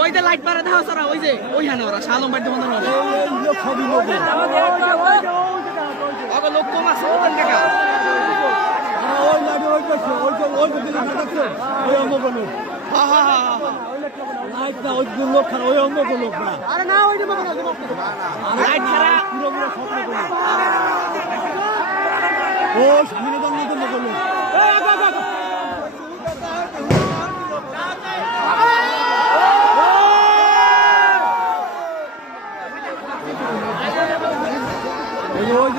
ওই যে লাইট মারা দাও সারা ওই যে ওইখানে ওরা শালম বাড়িতে বন্ধ হবে আগে লোক কম আছে ওখান থেকে ওই লাইট ওই করছে ওই দিকে দেখছো ওই অন্য কোনো লাইট না ওই লোক খারাপ ওই অন্য কোনো লোক না আরে না ওই দিকে লাইট ছাড়া পুরো পুরো স্বপ্ন করে ও সামনে তো অন্য কোনো লোক ওই